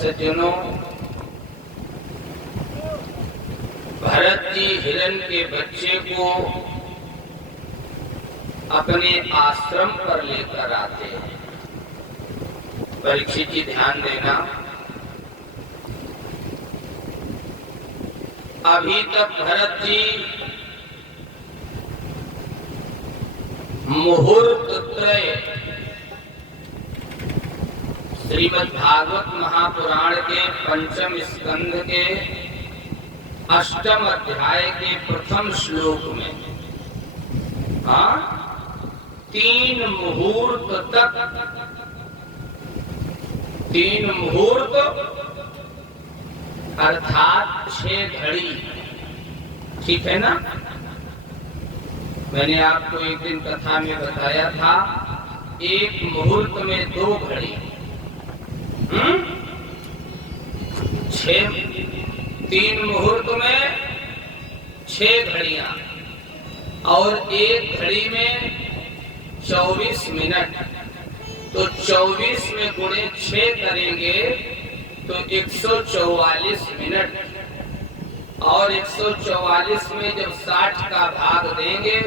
सज्जनों, भरत जी हिरण के बच्चे को अपने आश्रम पर लेकर आते हैं। परीक्षित जी ध्यान देना, अभी तक भरत जी मुहूर्त त्रय श्रीमद् भागवत महापुराण के पंचम स्कंध के अष्टम अध्याय के प्रथम श्लोक में 3 मुहूर्त तक, 3 मुहूर्त अर्थात 6 घड़ी, ठीक है ना। मैंने आपको एक दिन कथा में बताया था, एक मुहूर्त में 2 घड़ी, 3 मुहूर्त में 6 घड़ियां और एक घड़ी में 24 मिनट। तो 24 में गुणे 6 करेंगे तो 144 मिनट, और 144 में जब 60 का भाग देंगे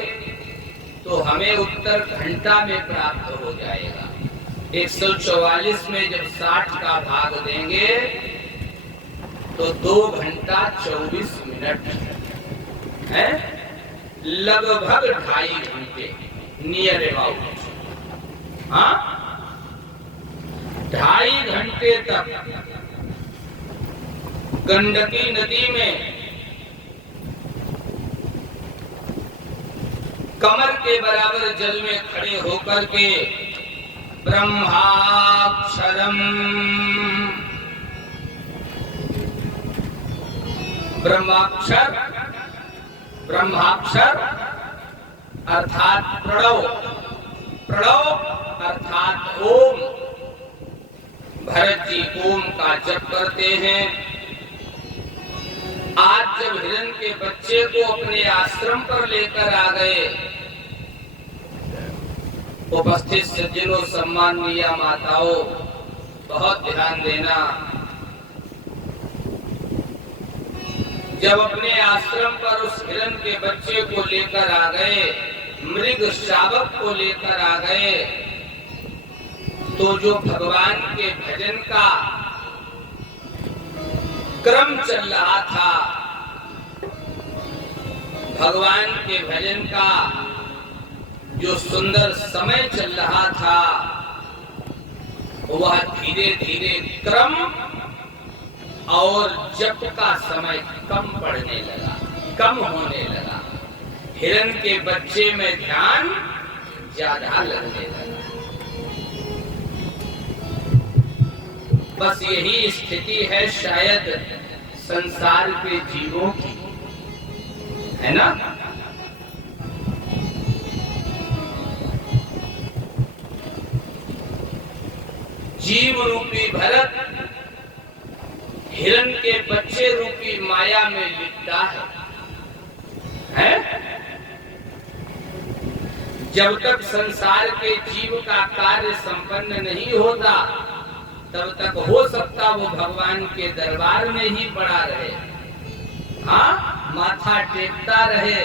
तो हमें उत्तर घंटा में प्राप्त हो जाएगा। 144 में जब 60 का भाग देंगे तो 2 घंटा 24 मिनट है, लगभग 2.5 घंटे, नियर अबाउट। 2.5 घंटे तक गंडकी नदी में कमर के बराबर जल में खड़े होकर के ब्रह्माक्षरम, ब्रह्माक्षर, ब्रह्माक्षर अर्थात प्रणव, प्रणव अर्थात ओम, भरत जी ओम का जप करते हैं। आज जब हिरण के बच्चे को अपने आश्रम पर लेकर आ गए, उपस्थित सज्जनों, सम्माननीय माताओं, बहुत ध्यान देना। जब अपने आश्रम पर उस हिरण के बच्चे को लेकर आ गए, मृग शावक को लेकर आ गए, तो जो भगवान के भजन का क्रम चल रहा था, भगवान के भजन का जो सुंदर समय चल रहा था, वह धीरे धीरे क्रम और जप का समय कम पड़ने लगा, कम होने लगा। हिरण के बच्चे में ध्यान ज्यादा लगने लगा। बस यही स्थिति है शायद संसार के जीवों की, है ना। जीव रूपी भरत हिरण के बच्चे रूपी माया में लिपटा है? जब तक संसार के जीव का कार्य संपन्न नहीं होता, तब तक हो सकता वो भगवान के दरबार में ही पड़ा रहे, माथा टेकता रहे,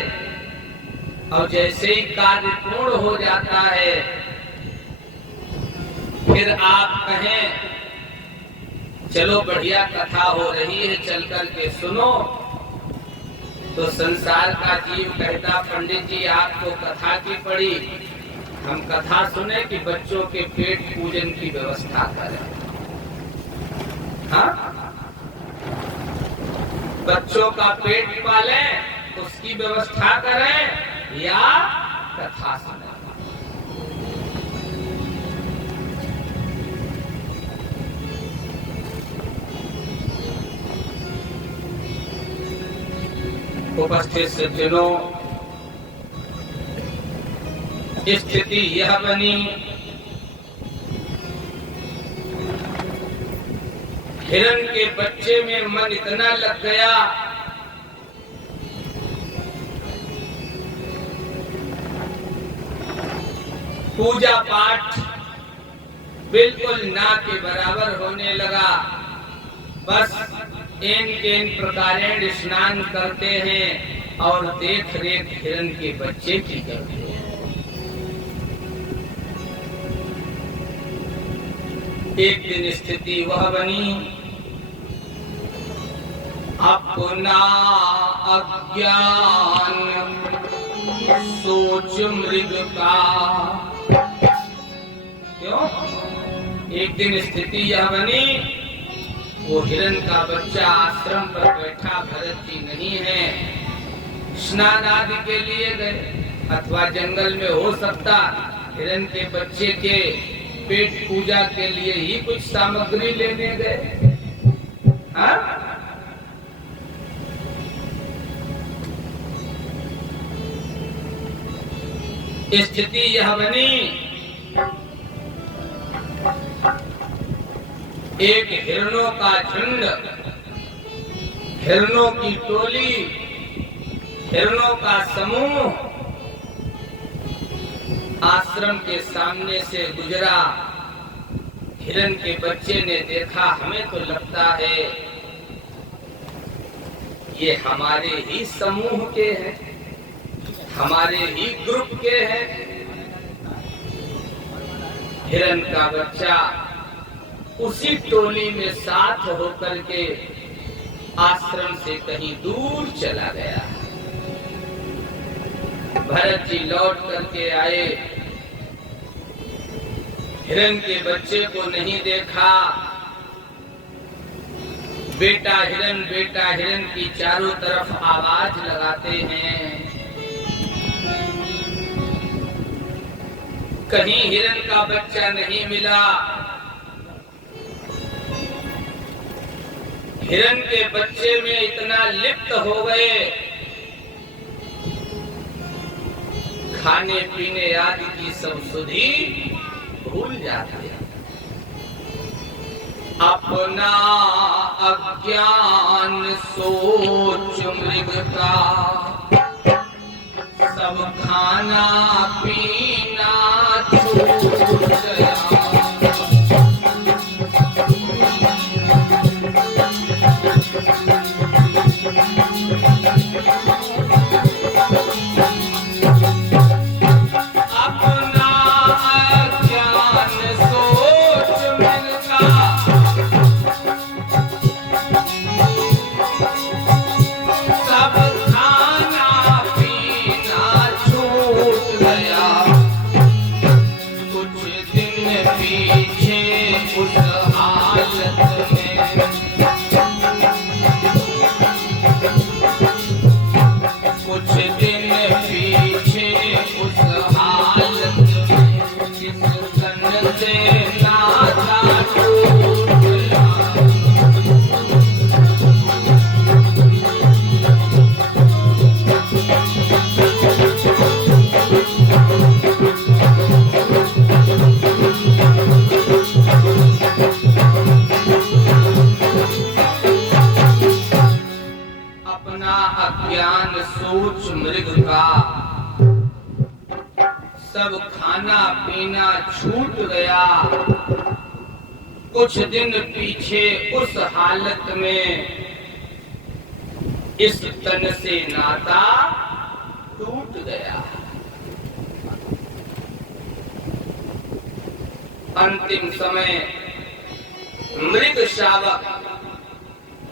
और जैसे ही कार्य पूर्ण हो जाता है, फिर आप कहें चलो बढ़िया कथा हो रही है, चल कर के सुनो, तो संसार का जीव कहता पंडित जी आपको कथा की पड़ी, हम कथा सुने कि बच्चों के पेट पूजन की व्यवस्था करें। बच्चों का पेट पालें, उसकी व्यवस्था करें, या कथा सुने। उपस्थित सज्जनों, स्थिति यह बनी, हिरण के बच्चे में मन इतना लग गया, पूजा पाठ बिल्कुल ना के बराबर होने लगा। बस इन प्रकारेण स्नान करते हैं और देख रेख हिरण के बच्चे की करते हैं। एक दिन स्थिति वह बनी, अपना अज्ञान सोच मृग का। क्यों? एक दिन स्थिति यह बनी, वो हिरण का बच्चा आश्रम पर बैठा, भरत जी नहीं है, स्नान आदि के लिए गए, अथवा जंगल में हो सकता हिरण के बच्चे के पेट पूजा के लिए ही कुछ सामग्री लेने गए। हाँ? स्थिति यह बनी, एक हिरणों का झुंड, हिरणों की टोली, हिरणों का समूह आश्रम के सामने से गुजरा। हिरण के बच्चे ने देखा, हमें तो लगता है ये हमारे ही समूह के हैं, हमारे ही ग्रुप के हैं। हिरण का बच्चा उसी टोली में साथ होकर के आश्रम से कहीं दूर चला गया। भरत जी लौट करके आए, हिरण के बच्चे को नहीं देखा। बेटा हिरण की चारों तरफ आवाज लगाते हैं, कहीं हिरण का बच्चा नहीं मिला। हिरण के बच्चे में इतना लिप्त हो गए, खाने पीने आदि की सब सुधि भूल जाते हैं। अपना अज्ञान सोच मृग का, सब खाना पीना छूट गया। अज्ञान सोच मृग का, सब खाना पीना छूट गया। कुछ दिन पीछे उस हालत में इस तन से नाता टूट गया। अंतिम समय मृग शावक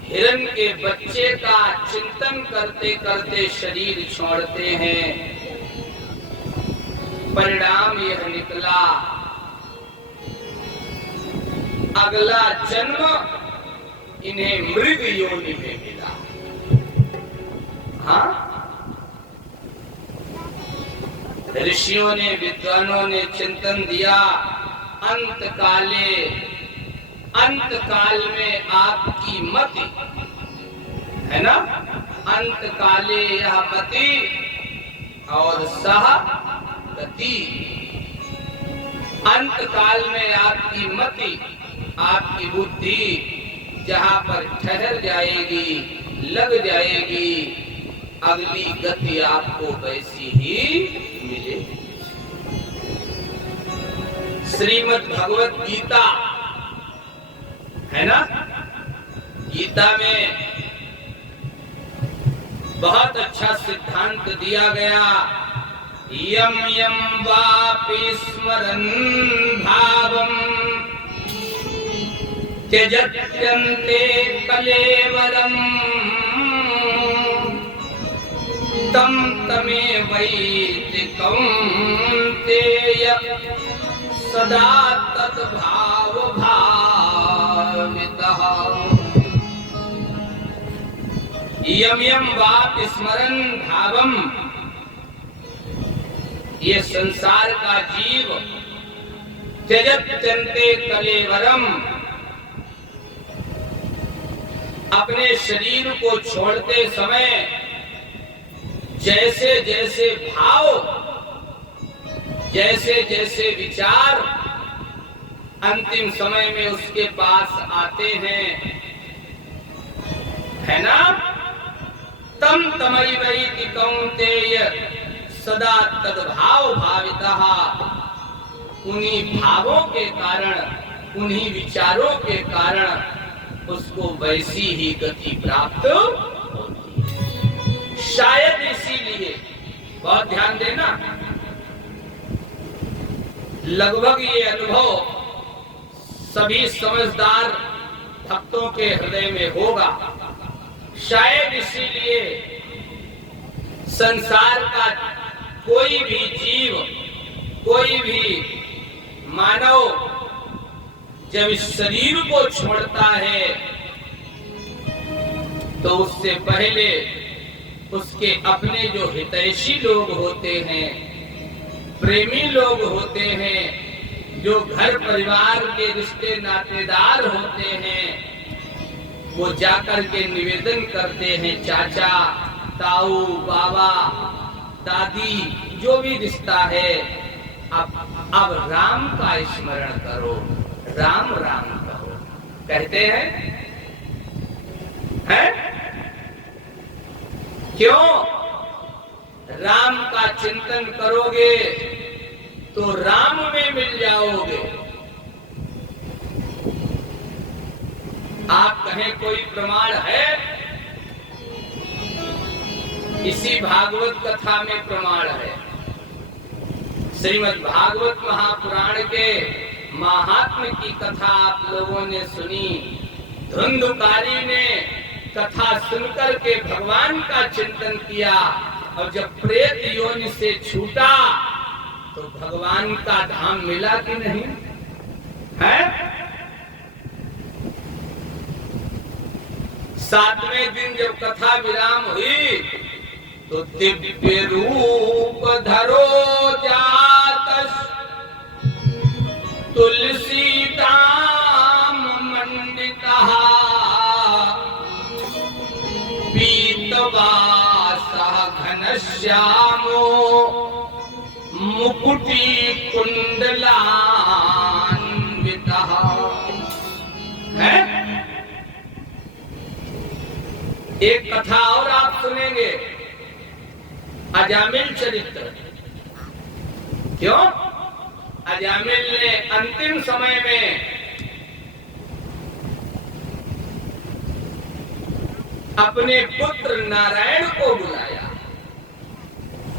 हिरण के बच्चे का चिंतन करते करते शरीर छोड़ते हैं। परिणाम यह निकला, अगला जन्म इन्हें मृग योनि में मिला। हाँ, ऋषियों ने, विद्वानों ने चिंतन दिया, अंत काल में आपकी मति है ना, अंत काले यह मति और सह गति। अंत काल में आपकी मति, आपकी बुद्धि जहां पर ठहर जाएगी, लग जाएगी, अगली गति आपको वैसी ही मिलेगी। श्रीमद् भगवत गीता है ना, गीता में बहुत अच्छा सिद्धांत दिया गया। यम यम वापि स्मरन् भावम् त्यजत्यन्ते कलेवरम् तं तमेवैति कौन्तेय सदा तद्भाव भावितः। यम यम वापि स्मरन् भावम्, ये संसार का जीव त्यजत्यन्ते कलेवरम, अपने शरीर को छोड़ते समय जैसे जैसे भाव, जैसे जैसे विचार अंतिम समय में उसके पास आते हैं, है ना, तम तमैवैति कौन्तेय सदा तद्भाव भावितः, उन्हीं भावों के कारण, उन्हीं विचारों के कारण उसको वैसी ही गति प्राप्त होती है। शायद इसीलिए, बहुत ध्यान देना, लगभग ये अनुभव सभी समझदार भक्तों के हृदय में होगा। शायद इसीलिए संसार का कोई भी जीव, कोई भी मानव जब इस शरीर को छोड़ता है तो उससे पहले उसके अपने जो हितैषी लोग होते हैं, प्रेमी लोग होते हैं, जो घर परिवार के रिश्ते नातेदार होते हैं, वो जाकर के निवेदन करते हैं, चाचा, ताऊ, बाबा, दादी, जो भी रिश्ता है, अब राम का स्मरण करो, राम राम कहो, कहते हैं, हैं? क्यों? राम का चिंतन करोगे तो राम में मिल जाओगे। आप कहें कोई प्रमाण है? इसी भागवत कथा में प्रमाण है। श्रीमद् भागवत महापुराण के महात्म्य की कथा आप लोगों ने सुनी। धुंधुकारी ने कथा सुनकर के भगवान का चिंतन किया और जब प्रेत योनि से छूटा तो भगवान का धाम मिला कि नहीं है? 7वें दिन जब कथा विराम हुई तो दिव्य रूप धरो जातस तुलसी दाम मंडितः पीतवासः घनश्यामो मुकुटी कुंडलान्वितः। है एक कथा और आप सुनेंगे, अजामिल चरित्र। क्यों? अजामिल ने अंतिम समय में अपने पुत्र नारायण को बुलाया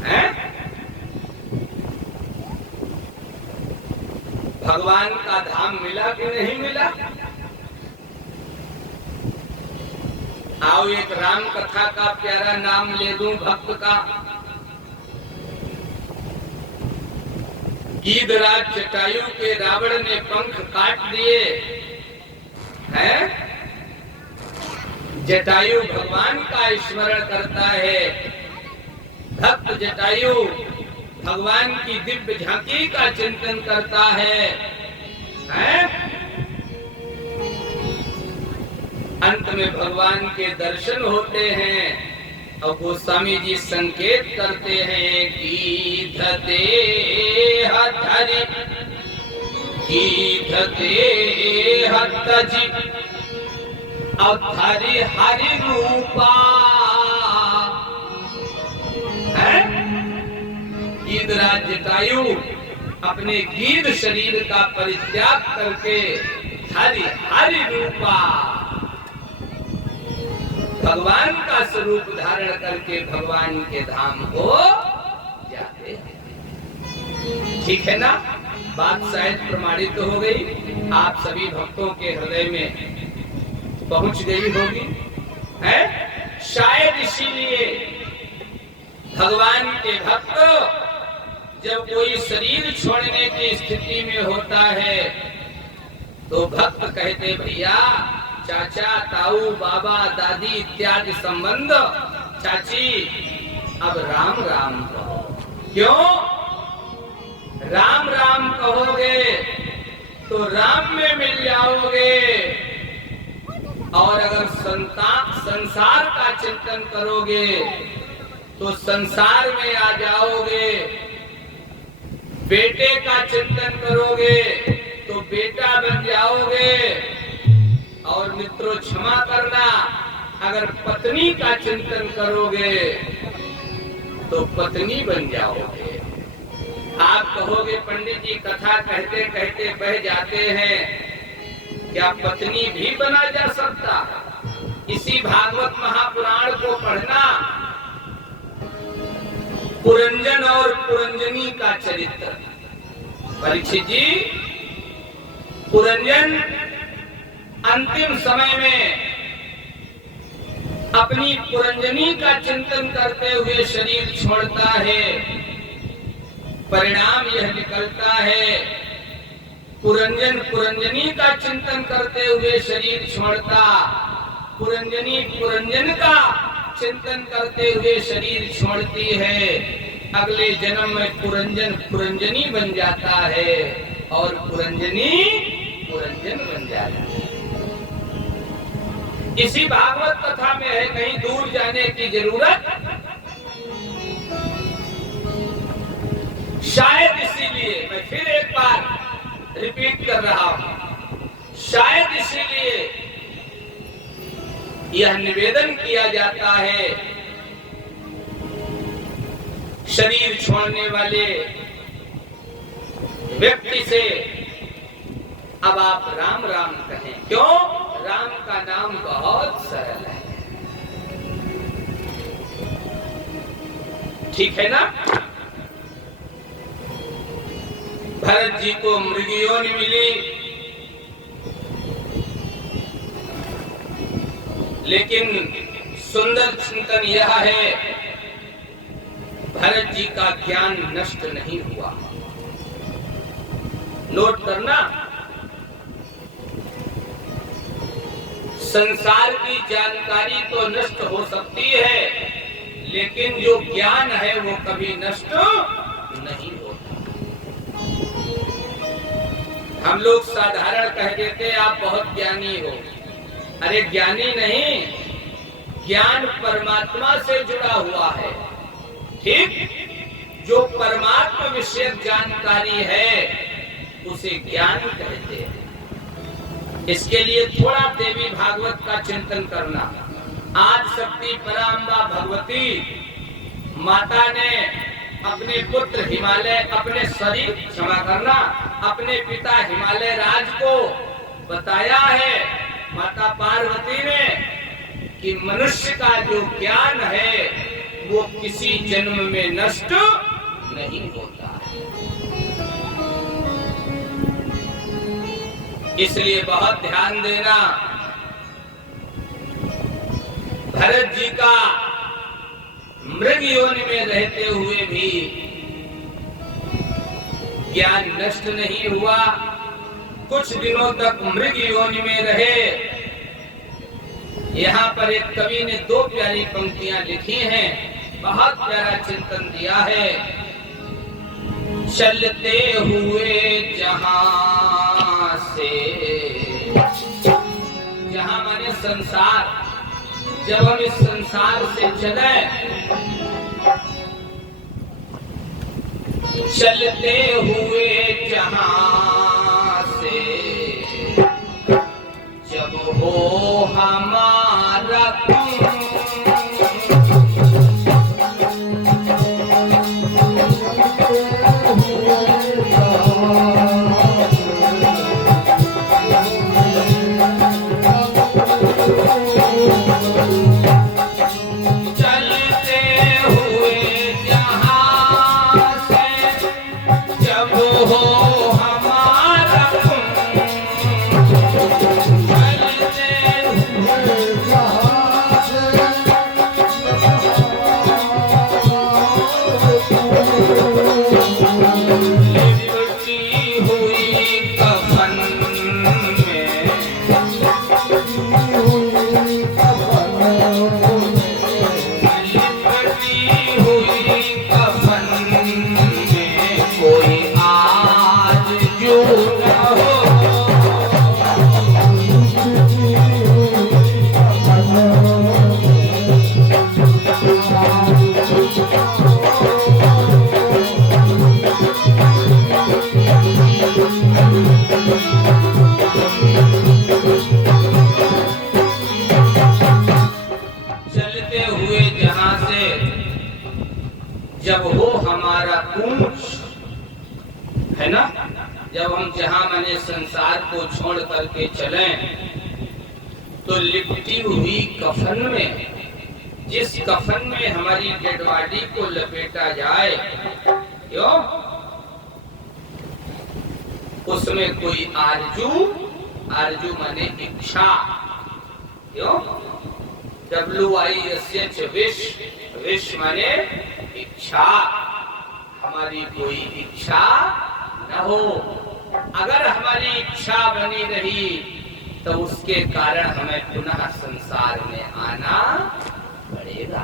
है? भगवान का धाम मिला कि नहीं मिला? आओ एक राम कथा का प्यारा नाम ले दूं भक्त का। गीधराज जटायु के रावण ने पंख काट दिए हैं? जटायु भगवान का स्मरण करता है। भक्त जटायु भगवान की दिव्य झांकी का चिंतन करता है? अंत में भगवान के दर्शन होते हैं और गोस्वामी जी संकेत करते हैं, गीधते हरि गीधते हरि अवधरि हरि रूपा। गीधराज जटायु अपने गीध शरीर का परित्याग करके हरि हरि रूपा भगवान का स्वरूप धारण करके भगवान के धाम को जाते हैं। ठीक है ना? बात शायद प्रमाणित तो हो गई, आप सभी भक्तों के हृदय में पहुंच गई होगी, है? शायद इसीलिए भगवान के भक्त जब कोई शरीर छोड़ने की स्थिति में होता है तो भक्त कहते, भैया, चाचा, ताऊ, बाबा, दादी इत्यादि संबंध, चाची, अब राम राम कहो। क्यों? राम राम कहोगे तो राम में मिल जाओगे, और अगर संसार का चिंतन करोगे तो संसार में आ जाओगे। बेटे का चिंतन करोगे तो बेटा बन जाओगे, और मित्रों क्षमा करना, अगर पत्नी का चिंतन करोगे तो पत्नी बन जाओगे। आप कहोगे, पंडित जी कथा कहते कहते बह जाते हैं, क्या पत्नी भी बना जा सकता? इसी भागवत महापुराण को पढ़ना, पुरंजन और पुरंजनी का चरित्र। परीक्षित जी, पुरंजन अंतिम समय में अपनी पुरंजनी का चिंतन करते हुए शरीर छोड़ता है। परिणाम यह निकलता है, पुरंजन पुरंजनी का चिंतन करते हुए शरीर छोड़ता, पुरंजनी पुरंजन का चिंतन करते हुए शरीर छोड़ती है। अगले जन्म में पुरंजन पुरंजनी बन जाता है और पुरंजनी पुरंजन बन जाता है। इसी भागवत कथा में है, कहीं दूर जाने की जरूरत। शायद इसीलिए मैं फिर एक बार रिपीट कर रहा हूं, शायद इसीलिए यह निवेदन किया जाता है, शरीर छोड़ने वाले व्यक्ति से अब आप राम राम कहें। क्यों? राम का नाम बहुत सरल है। ठीक है ना? भरत जी को मृगयोनि मिली, लेकिन सुंदर चिंतन यह है, भरत जी का ज्ञान नष्ट नहीं हुआ। नोट करना, संसार की जानकारी तो नष्ट हो सकती है, लेकिन जो ज्ञान है वो कभी नष्ट नहीं होता। हम लोग साधारण कह देते आप बहुत ज्ञानी हो। अरे ज्ञानी नहीं, ज्ञान परमात्मा से जुड़ा हुआ है। ठीक? जो परमात्मा विषय जानकारी है उसे ज्ञान कहते हैं। इसके लिए थोड़ा देवी भागवत का चिंतन करना। आज शक्ति पराम्बा भगवती माता ने अपने पुत्र हिमालय, अपने शरीर, क्षमा करना, अपने पिता हिमालय राज को बताया है, माता पार्वती ने, कि मनुष्य का जो ज्ञान है वो किसी जन्म में नष्ट नहीं होता। इसलिए बहुत ध्यान देना, भरत जी का मृग योनि में रहते हुए भी ज्ञान नष्ट नहीं हुआ। कुछ दिनों तक मृग योनि में रहे। यहाँ पर एक कवि ने दो प्यारी पंक्तियां लिखी हैं, बहुत प्यारा चिंतन दिया है। चलते हुए जहां से, जहां माने संसार, जब हम इस संसार से चले, चलते हुए जहां से, जब हो हमारा है ना। जब हम जहां मैंने संसार को छोड़ करके चलें तो लिपटी हुई कफन में, जिस कफन में हमारी डेड बॉडी को लपेटा जाए, क्यों उसमें कोई आरजू, आरजू माने इच्छा, क्यों WISH विश, विश माने इच्छा, हमारी कोई इच्छा न हो। अगर हमारी इच्छा बनी रही तो उसके कारण हमें पुनः संसार में आना पड़ेगा।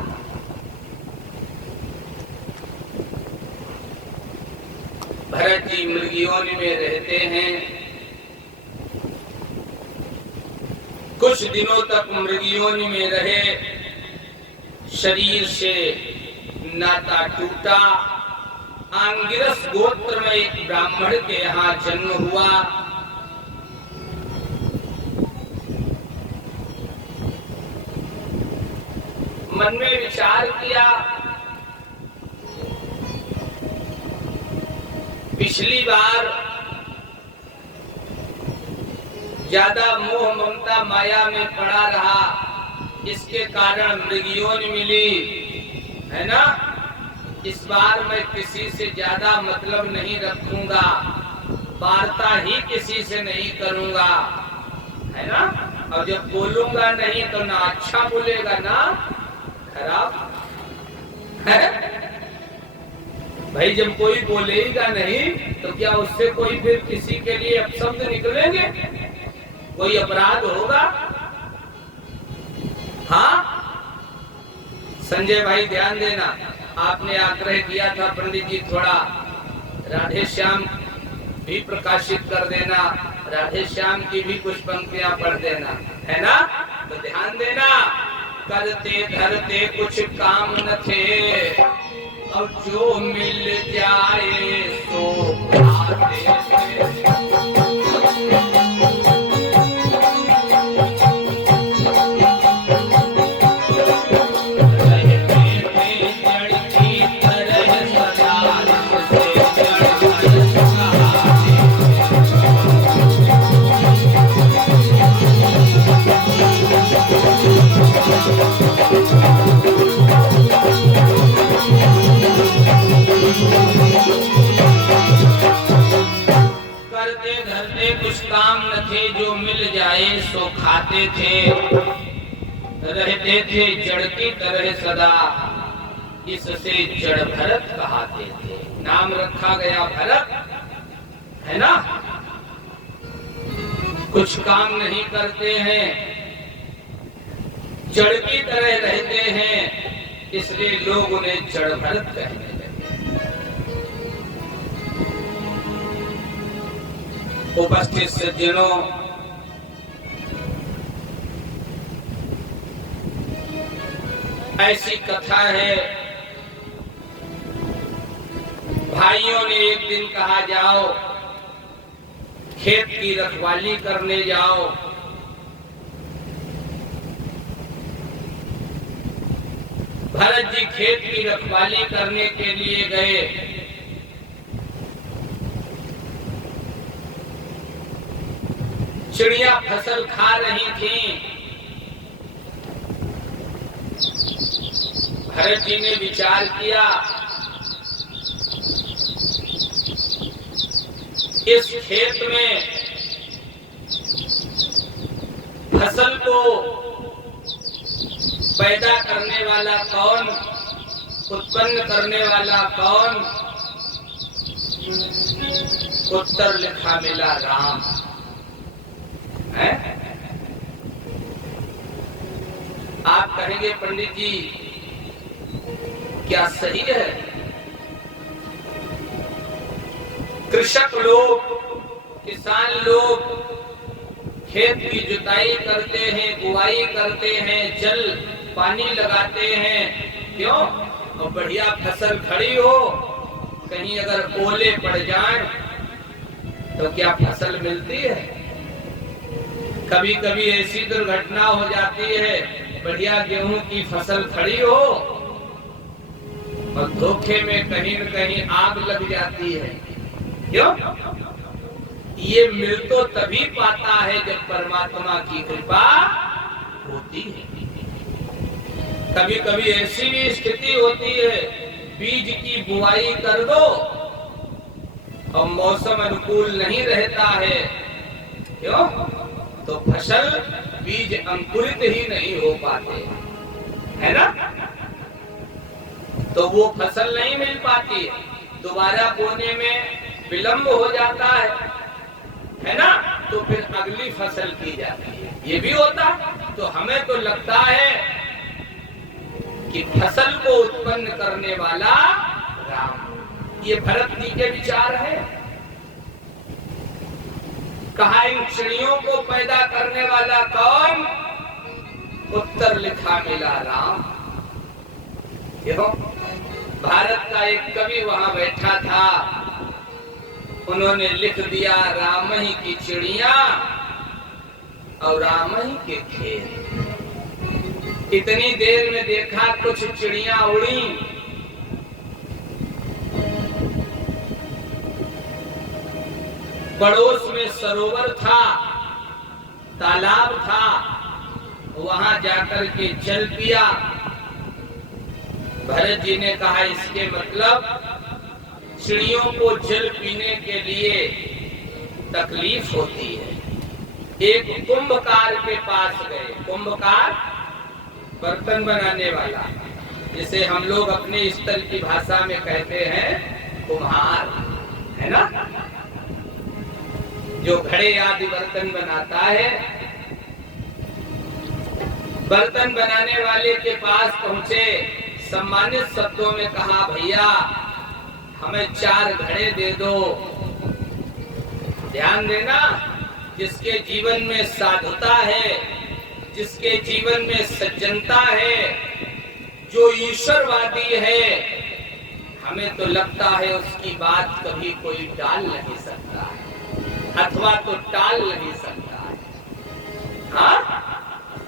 भरत जी मृगयोनि में रहते हैं, कुछ दिनों तक मृगयोनि में रहे, शरीर से नाता टूटा। आंगिरस गोत्र में एक ब्राह्मण के यहाँ जन्म हुआ। मन में विचार किया, पिछली बार ज्यादा मोह ममता माया में पड़ा रहा, इसके कारण मृगयोनि मिली, है ना। इस बार मैं किसी से ज्यादा मतलब नहीं रखूंगा, वार्ता ही किसी से नहीं करूंगा, है ना। और जब बोलूंगा नहीं तो ना अच्छा बोलेगा ना खराब है भाई। जब कोई बोलेगा नहीं तो क्या उससे कोई फिर किसी के लिए अपशब्द निकलेंगे, कोई अपराध होगा। हाँ संजय भाई ध्यान देना, आपने आग्रह किया था पंडित जी थोड़ा राधे श्याम भी प्रकाशित कर देना, राधे श्याम की भी कुछ पंक्तियां पढ़ देना, है ना। तो ध्यान देना, करते धरते कुछ काम न थे, अब जो मिल जाए सो खाते थे। काम न थे, जो मिल जाए सो खाते थे, रहते थे जड़ की तरह सदा, इससे जड़ भरत कहाते थे। नाम रखा गया भरत, है ना। कुछ काम नहीं करते हैं, जड़ की तरह रहते हैं, इसलिए लोग उन्हें जड़ भरत कहते हैं। उपस्थित सज्जनों, ऐसी कथा है, भाइयों ने एक दिन कहा जाओ खेत की रखवाली करने जाओ। भरत जी खेत की रखवाली करने के लिए गए। चिड़िया फसल खा रही थी। भरत जी ने विचार किया, इस खेत में फसल को पैदा करने वाला कौन, उत्पन्न करने वाला कौन? उत्तर लिखा मिला राम है। आप कहेंगे पंडित जी क्या सही है? कृषक लोग, किसान लोग खेत की जुताई करते हैं, बुआई करते हैं, जल पानी लगाते हैं, क्यों? और बढ़िया फसल खड़ी हो, कहीं अगर ओले पड़ जाएं तो क्या फसल मिलती है? कभी कभी ऐसी दुर्घटना हो जाती है, बढ़िया गेहूं की फसल खड़ी हो और धोखे में कहीं न कहीं आग लग जाती है, क्यों? ये मिल तो तभी पाता है जब परमात्मा की कृपा होती है। कभी कभी ऐसी भी स्थिति होती है, बीज की बुआई कर दो और मौसम अनुकूल नहीं रहता है, क्यों? तो फसल बीज अंकुरित ही नहीं हो पाते, है ना? तो वो फसल नहीं मिल पाती, दोबारा बोने में विलंब हो जाता है ना? तो फिर अगली फसल की जाती है, ये भी होता। तो हमें तो लगता है कि फसल को उत्पन्न करने वाला राम। ये भरत जी के विचार है। कहा इन चिड़ियों को पैदा करने वाला कौन? उत्तर लिखा मिला राम। क्यों? भारत का एक कवि वहां बैठा था, उन्होंने लिख दिया राम ही की चिड़िया और राम ही के खेत। इतनी देर में देखा कुछ चिड़िया उड़ी, पड़ोस में सरोवर था, तालाब था, वहां जाकर के जल पिया। भरत जी ने कहा इसके मतलब चिड़ियों को जल पीने के लिए तकलीफ होती है। एक कुंभकार के पास गए। कुंभकार बर्तन बनाने वाला, जिसे हम लोग अपने स्तर की भाषा में कहते हैं कुम्हार, है ना? जो घड़े आदि बर्तन बनाता है। बर्तन बनाने वाले के पास पहुंचे, सम्मानित शब्दों में कहा भैया हमें 4 घड़े दे दो। ध्यान देना, जिसके जीवन में साधुता है, जिसके जीवन में सज्जनता है, जो ईश्वरवादी है, हमें तो लगता है उसकी बात कभी कोई टाल नहीं सकता है, अथवा तो टाल नहीं सकता है। हाँ?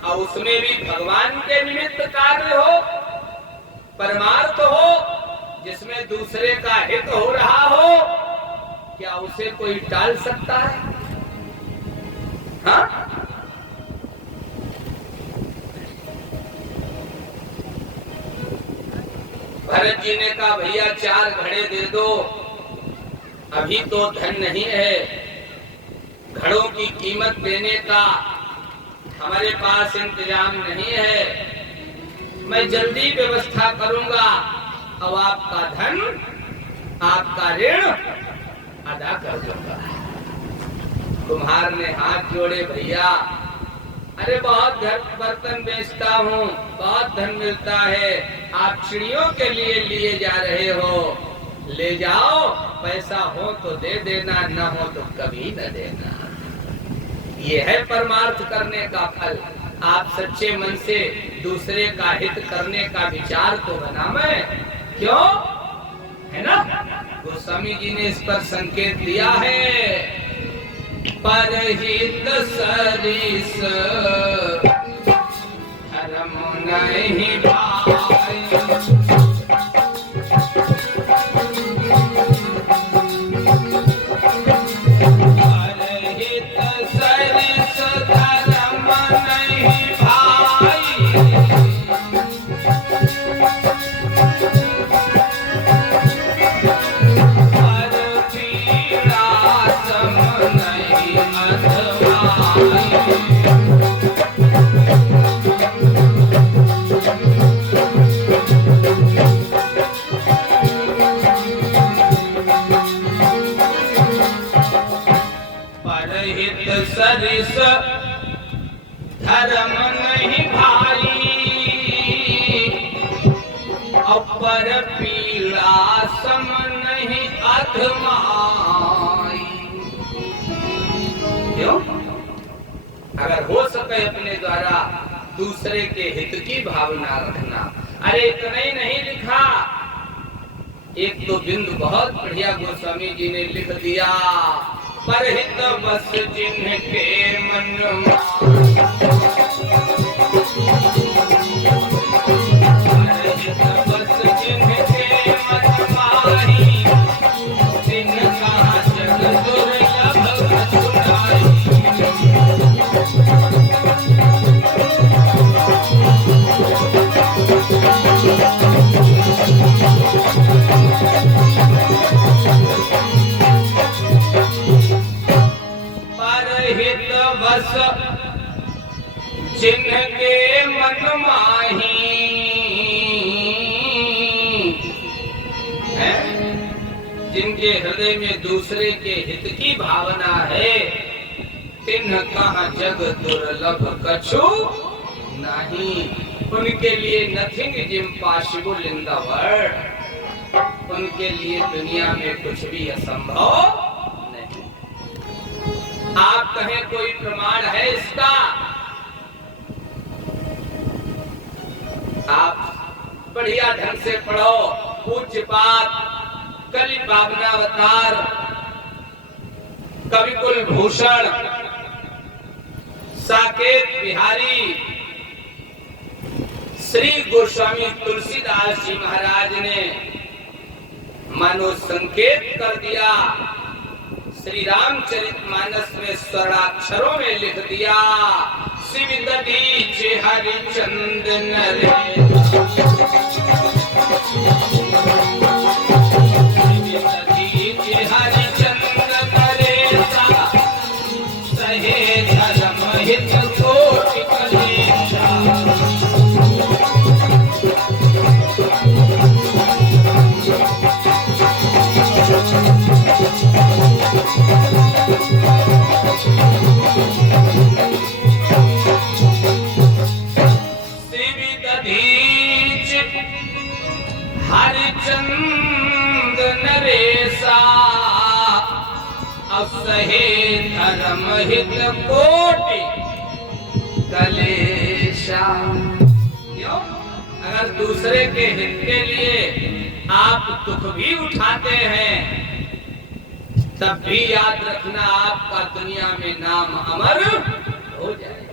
और उसमें भी भगवान के निमित्त कार्य हो, परमार्थ हो, जिसमें दूसरे का हित हो रहा हो, क्या उसे कोई टाल सकता है? हाँ? भरत जी ने कहा भैया 4 घड़े दे दो, अभी तो धन नहीं है, घड़ों की कीमत देने का हमारे पास इंतजाम नहीं है, मैं जल्दी व्यवस्था करूंगा और आपका धन, आपका ऋण अदा कर दूंगा। कुम्हार ने हाथ जोड़े, भैया अरे बहुत घर बर्तन बेचता हूँ, बहुत धन मिलता है, आप चिड़ियों के लिए जा रहे हो, ले जाओ, पैसा हो तो दे देना, न हो तो कभी न देना। ये है परमार्थ करने का फल। आप सच्चे मन से दूसरे का हित करने का विचार तो बनावे, क्यों? है ना? गोस्वामी जी ने इस पर संकेत दिया है, परहित सरिस धर्म नहीं भाई। सरिस धर्म नहीं भाई, अपर पीड़ा सम नहीं अधमाई। क्यों? अगर हो सके अपने द्वारा दूसरे के हित की भावना रखना। अरे इतना ही नहीं लिखा, एक तो बिंदु बहुत बढ़िया गोस्वामी जी ने लिख दिया, परहित बस जिन्ह के मन परहित बस जिन्ह के मन माही, जिन कहा जिनके मन माही है, जिनके हृदय में दूसरे के हित की भावना है, तिन्ह कहाँ जग दुर्लभ कछु नहीं। उनके लिए nothing is impossible in the world. उनके लिए दुनिया में कुछ भी असंभव नहीं। आप कहें कोई प्रमाण है इसका? आप बढ़िया ढंग से पढ़ो। पूज्यपात कलि पावनावतार कवि कुलभूषण साकेत बिहारी श्री गोस्वामी तुलसीदास जी महाराज ने मानो संकेत कर दिया, श्री रामचरितमानस में स्वर्णाक्षरों में लिख दिया, शिवदधीच हरिचंदन रे, शिवदधीच हरिचंदन रे, सहे धर्म हित कोटि कलेशा। हरिचंद नरेसा असहे धर्म हित कोटि कलेशा। क्यों? अगर दूसरे के हित के लिए आप दुख भी उठाते हैं, तब भी याद रखना आपका दुनिया में नाम अमर हो जाए।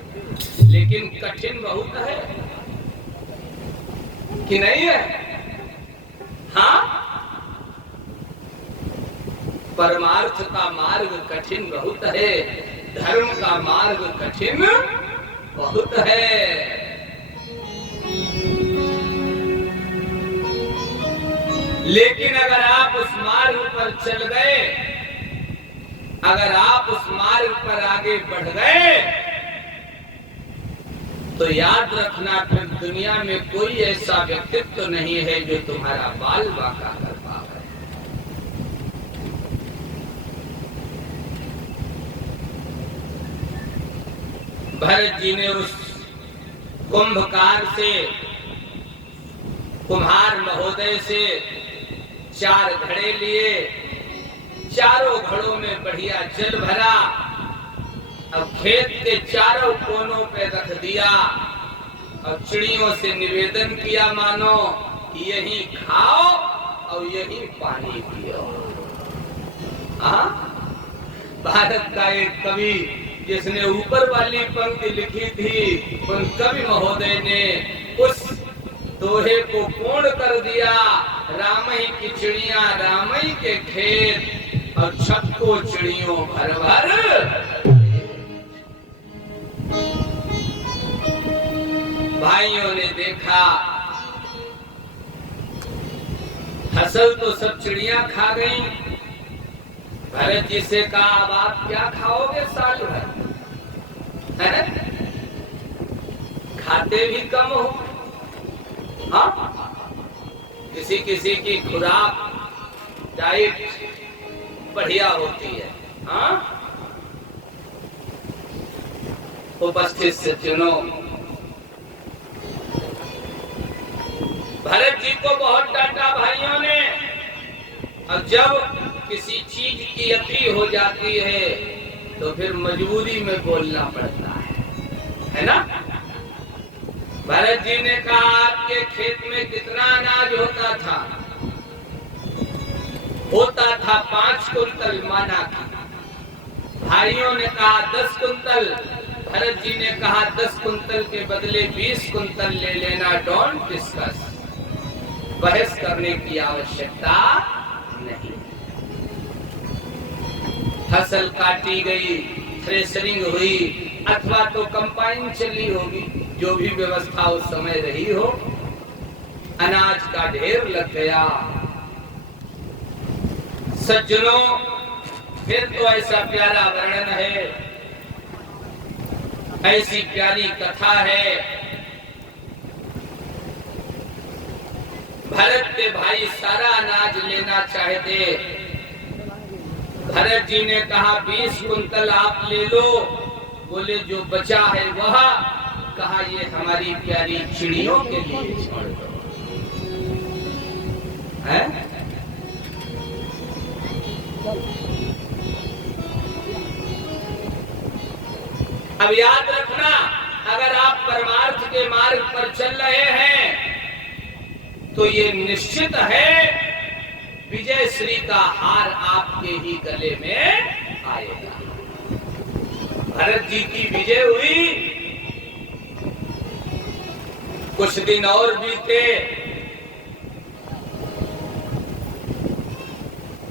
लेकिन कठिन बहुत है कि नहीं है? हाँ, परमार्थ का मार्ग कठिन बहुत है, धर्म का मार्ग कठिन बहुत है। लेकिन अगर आप उस मार्ग पर चल गए, अगर आप उस मार्ग पर आगे बढ़ गए, तो याद रखना फिर दुनिया में कोई ऐसा व्यक्तित्व तो नहीं है जो तुम्हारा बाल बांका कर पाए। भरत जी ने उस कुंभकार से, कुम्हार महोदय से 4 घड़े लिए, चारों घड़ों में बढ़िया जल भरा, अब खेत के चारों कोनों पे रख दिया और चिड़ियों से निवेदन किया, मानो यही खाओ और यही पानी पियो। भारत का एक कवि जिसने ऊपर वाली पंक्ति लिखी थी, उन कवि महोदय ने उस दोहे को पूर्ण कर दिया, रामई की चिड़िया रामई के खेत और छक्को चिड़ियों भर भर। भाइयों ने देखा फसल तो सब चिड़िया खा गई। भरत जी से कहा, अब आप क्या खाओगे साल भर? है ना? खाते भी कम हो। हाँ, किसी किसी की खुराक डाइट बढ़िया होती है। हाँ, उपस्थित से चुनो। भरत जी को बहुत डांटा भाइयों ने, और जब किसी चीज की अति हो जाती है तो फिर मजबूरी में बोलना पड़ता है ना? भरत जी ने कहा, आपके खेत में कितना अनाज होता था? होता था 5 कुंतल माना की। भाइयों ने कहा 10 कुंतल। भरत जी ने कहा 10 कुंतल के बदले 20 कुंतल ले लेना, डोंट डिस्कस, बहस करने की आवश्यकता नहीं। फसल काटी गई, थ्रेशरिंग हुई, अथवा तो कंबाइन चली होगी, जो भी व्यवस्था उस समय रही हो, अनाज का ढेर लग गया। सज्जनों, फिर तो ऐसा प्यारा वर्णन है ऐसी प्यारी कथा है। भरत के भाई सारा अनाज लेना चाहते, भरत जी ने कहा 20 कुंतल आप ले लो। बोले जो बचा है वह, कहा ये हमारी प्यारी चिड़ियों के लिए छोड़ दो। है? अब याद रखना, अगर आप परमार्थ के मार्ग पर चल रहे हैं तो ये निश्चित है विजय श्री का हार आपके ही गले में आएगा। भरत जी की विजय हुई, कुछ दिन और बीते,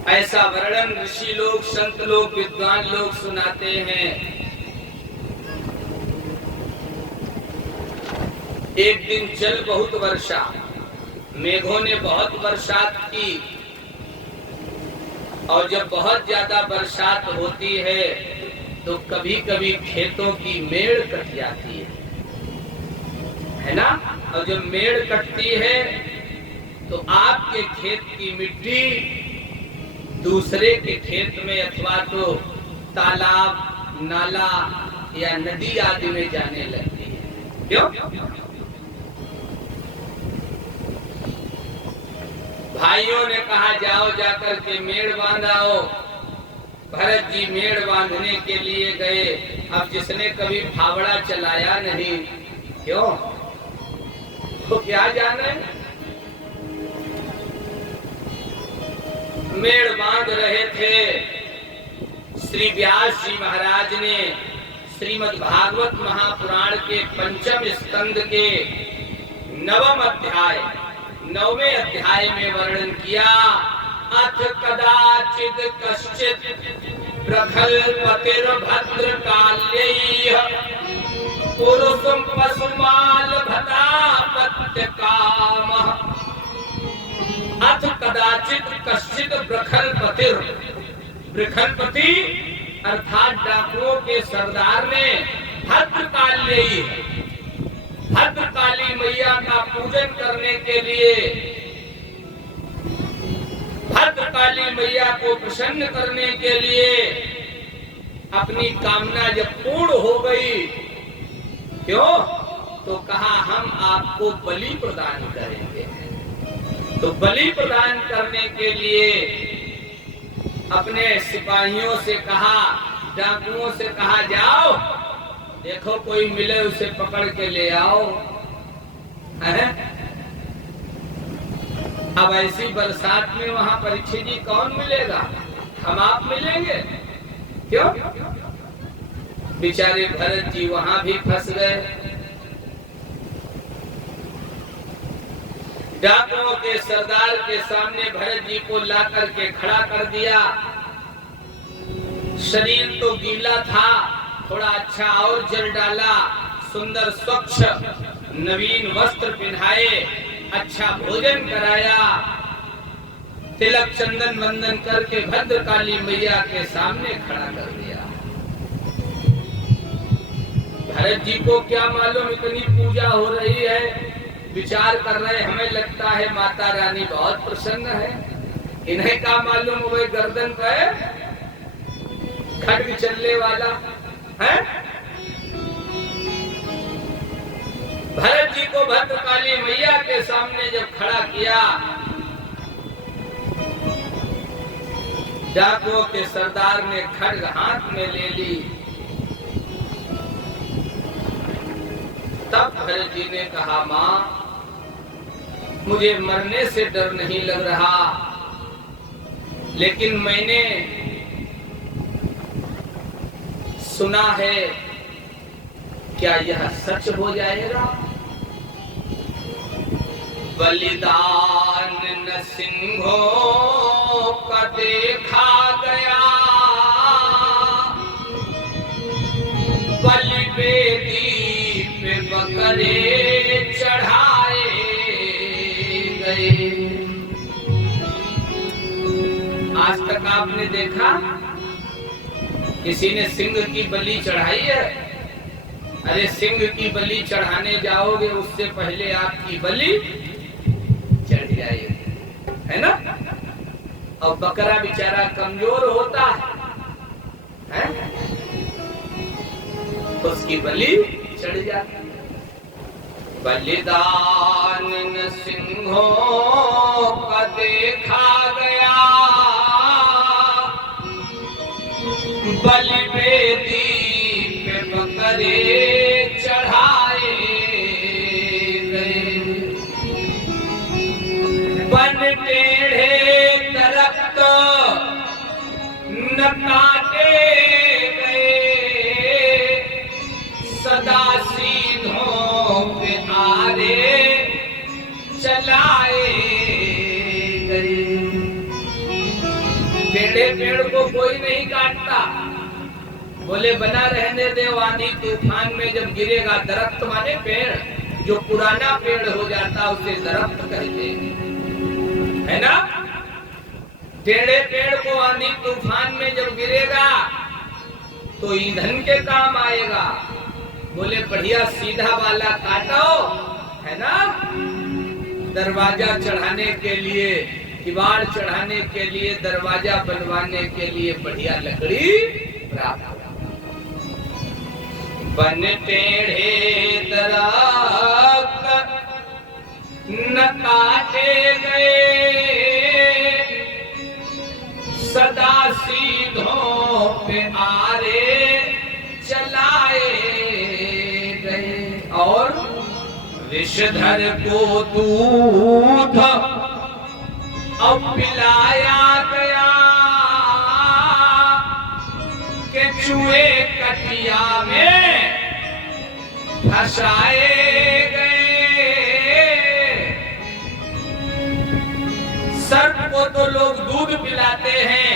ऐसा वर्णन ऋषि लोग, संत लोग, विद्वान लोग सुनाते हैं। एक दिन जल बहुत वर्षा, मेघों ने बहुत बरसात की, और जब बहुत ज्यादा बरसात होती है तो कभी कभी खेतों की मेड़ कट जाती है ना। और जब मेड़ कटती है तो आपके खेत की मिट्टी दूसरे के खेत में अथवा तो तालाब, नाला या नदी आदि में जाने लगती है। क्यों? भाइयों ने कहा जाओ जाकर के मेड़ बांधाओ। भरत जी मेड़ बांधने के लिए गए। अब जिसने कभी फावड़ा चलाया नहीं, क्यों, तो क्या जाने, मेड़ बांध रहे थे। श्री व्यास जी महाराज ने श्रीमद् भागवत महापुराण के 5वें स्कंद के 9वें अध्याय में वर्णन किया। अथ कदाचित कश्चित प्रखल्पतिर भद्रकाल्यैः पुरुषं पशुमाल भतापत्य कामः। अथ कदाचित कश्चित प्रखल्पतिर, प्रखल्पति अर्थात डाकुओं के सरदार ने भद्रकाल्यैः, भद्रकाली मैया का पूजन करने के लिए, भद्रकाली मैया को प्रसन्न करने के लिए अपनी कामना जब पूर्ण हो गई, क्यों, तो कहा हम आपको बलि प्रदान करेंगे। तो बलि प्रदान करने के लिए अपने सिपाहियों से कहा, डाकुओं से कहा जाओ देखो कोई मिले उसे पकड़ के ले आओ। अब ऐसी बरसात में वहां परीक्षित जी कौन मिलेगा? हम आप मिलेंगे? क्यों? बेचारे भरत जी वहां भी फंस गए। डाकुओं के सरदार के सामने भरत जी को ला करके खड़ा कर दिया। शरीर तो गीला था, थोड़ा अच्छा और जल डाला, सुंदर स्वच्छ नवीन वस्त्र पहनाए, अच्छा भोजन कराया, तिलक चंदन वंदन करके भद्रकाली मैया के सामने खड़ा कर दिया। भरत जी को क्या मालूम इतनी पूजा हो रही है, विचार कर रहे, हमें लगता है माता रानी बहुत प्रसन्न है। इन्हें क्या मालूम हुए गर्दन पे खड्ग चलने वाला है। भरत जी को भद्रकाली मैया के सामने जब खड़ा किया, डाकुओं के सरदार ने खड्ग हाथ में ले ली। तब भरत जी ने कहा, मां मुझे मरने से डर नहीं लग रहा, लेकिन मैंने सुना है, क्या यह सच हो जाएगा? बलिदान नरसिंहों का देखा गया, बलि बेदी पे बकरे चढ़ाए गए। आज तक आपने देखा किसी ने सिंह की बलि चढ़ाई है? अरे सिंह की बलि चढ़ाने जाओगे उससे पहले आपकी बलि चढ़ जाएगी, है ना। और बकरा बेचारा कमजोर होता है? उसकी बलि चढ़ जाती है। बलिदान सिंहों का देखा गया, बलि वेदी पे बकरे चढ़ाए गए। बन टेढ़े दरख्त न काटे गए, सदा सीधों पे आरे चलाए गए। टेढ़े पेड़ को कोई नहीं काटता, बोले बना रहने दे, आंधी तूफान में जब गिरेगा। दरख्त माने पेड़, जो पुराना पेड़ हो जाता उसे दरख्त कहते हैं, है ना। टेढ़े पेड़ को आंधी तूफान में जब गिरेगा तो ईंधन के काम आएगा। बोले बढ़िया सीधा वाला काटो, है ना। दरवाजा चढ़ाने के लिए, किवाड़ चढ़ाने के लिए, दरवाजा बनवाने के लिए बढ़िया लकड़ी प्राप्त। बन टेढ़े दरख्त न काटे गए, सदा सीधों पे आरे चलाए गए। और विषधर को दूध अब पिलाया गया, के चूहे कटिया में फंसाए गए। सर्प को तो लोग दूध पिलाते हैं,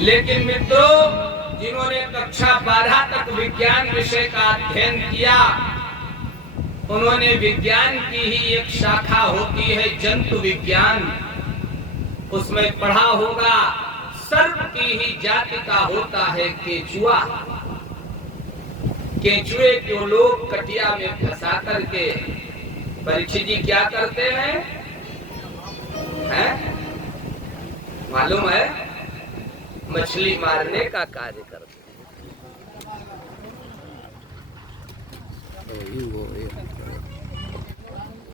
लेकिन मित्रों जिन्होंने कक्षा 12 तक विज्ञान विषय का अध्ययन किया, उन्होंने विज्ञान की ही एक शाखा होती है जंतु विज्ञान, उसमें पढ़ा होगा सर्प की ही जाति का होता है केचुआ। केचुए को लोग कटिया में फंसा करके परीक्षित जी क्या करते हैं? मालूम है? मछली मारने का कार्य करते हैं।